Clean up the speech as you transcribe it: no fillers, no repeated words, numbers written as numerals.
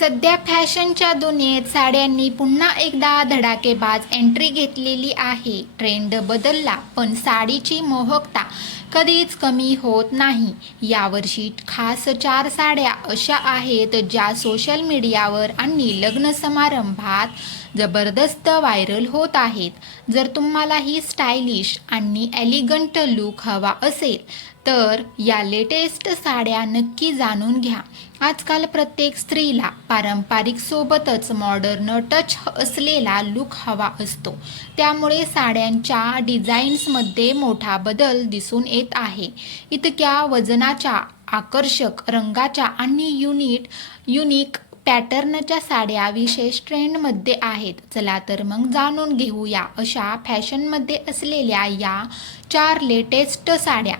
सध्या फॅशनच्या दुनियेत साड्यांनी पुन्हा एकदा धडाकेबाज एंट्री घेतलेली आहे. ट्रेंड बदलला पण साडीची मोहकता कधीच कमी होत नाही. यावर्षी खास 4 साड्या अशा आहेत ज्या सोशल मीडियावर आणि लग्न समारंभात जबरदस्त व्हायरल होत आहेत. जर तुम्हाला ही स्टायलिश आणि एलिगंट लुक हवा असेल तर या लेटेस्ट साड्या नक्की जाणून घ्या. आजकाल प्रत्येक स्त्रीला पारंपरिक सोबतच मॉडर्न टच असलेला लुक हवा असतो. त्यामुळे साड्यांच्या डिझाईन्समध्ये मोठा बदल दिसून येत आहे. इतक्या वजनाच्या, आकर्षक रंगाच्या आणि युनिक पॅटर्नच्या साड्या विशेष ट्रेंडमध्ये आहेत. चला तर मग जाणून घेऊया अशा फॅशनमध्ये असलेल्या या 4 लेटेस्ट साड्या.